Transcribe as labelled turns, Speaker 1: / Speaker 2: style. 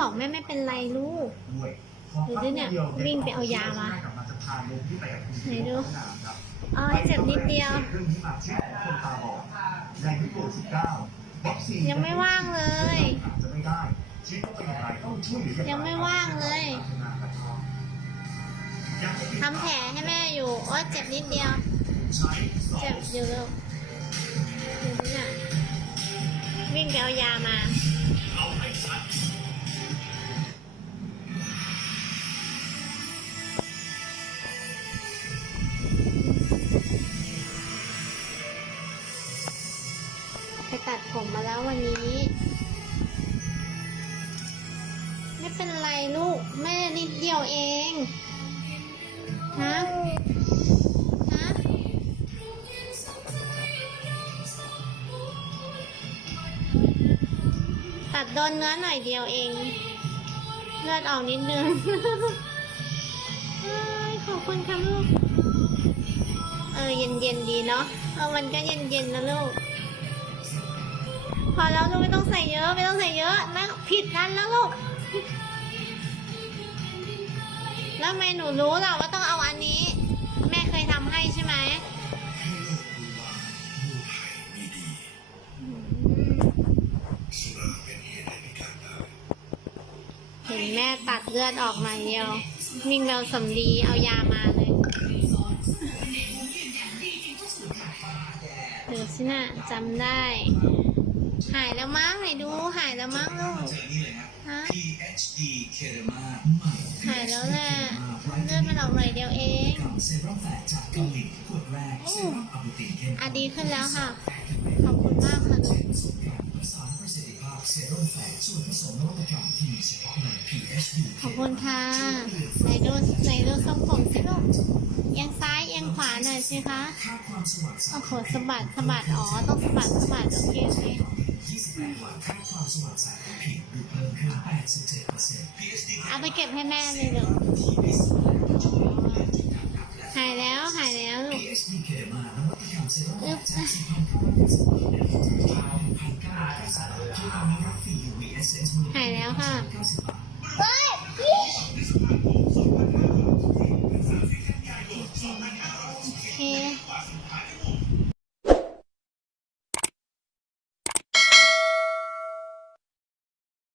Speaker 1: บอกแม่ไม่เป็นไรลูก
Speaker 2: ดู
Speaker 1: ดิเนี่ยวิ่งไปเอายามา
Speaker 2: ไห
Speaker 1: นดูอ๋อเจ็บนิดเดียว
Speaker 2: ยั
Speaker 1: งไม่ว่างเลย
Speaker 2: ยังไม่
Speaker 1: ว่างเลยทำแผลให้แม่อยู่โอ้เจ็บนิดเดียว เจ็บอยู่ลูดูดิเนี่ยวิ่งไปเอายามา มาแล้ววันนี้ ไม่เป็นไรลูก แม่นิดเดียวเอง ฮะ ฮะ ตัดโดนเนื้อหน่อยเดียวเอง เลือดออกนิดนึงเอ้ยขอบคุณครับลูก เออเย็นเย็นดีเนาะ เออมันก็เย็นเย็นนะลูก พอแล้วลูกไม่ต้องใส่เยอะ ไม่ต้องใส่เยอะนะผิดกันแล้วลูกแล้วทำไมหนูรู้ล่ะว่าต้องเอาอันนี้ แม่เคยทำให้ใช่ไหมเห็นแม่ตัดเลือดออกหน่อยเดียววิ่งเราสำลีเอายามาเลยเดี๋ยวสินะจำได้ หายแล้วมั้งไหนดูหายแล้วมั้งลูก
Speaker 3: เจอนี่เลยฮะ
Speaker 1: ฮะ
Speaker 3: PHD เคเรมาใหม่
Speaker 1: หายแล้วแหละเลือดมันออกหน่อยเดียวเอง
Speaker 3: กับเซรั่มแฟตจากเกาหลีขวดแรกเซรั่มอะบูตินเข้ม
Speaker 1: อะดีขึ้นแล้วค่ะ ขอบคุณมากค่ะลูก
Speaker 3: สูตรการผสานประสิทธิภาพเซรั่มแฟตส่วนผสมนวัตกรรมที่มีเฉพาะใน PHD
Speaker 1: ขอบคุณค่ะไหนดูไหนดูทรงผมสิลูกเอียงซ้ายเอียงขวาหน่อยสิคะ
Speaker 3: ค่าความสว่างใส
Speaker 1: โอ้โหสะบัดสะบัดอ๋อต้องสะบัดสะบัดโอเค ไปเก็บให้แม่เลยลูกหายแล้วหายแล้วลูก
Speaker 3: PHD เคเรมานวัตกรรมเซรั่มแฟตจาก4,990บาท1,990บาทที่ทำให้รับฟรี UV Essence
Speaker 1: หายแล้วค่ะ
Speaker 3: 90บาท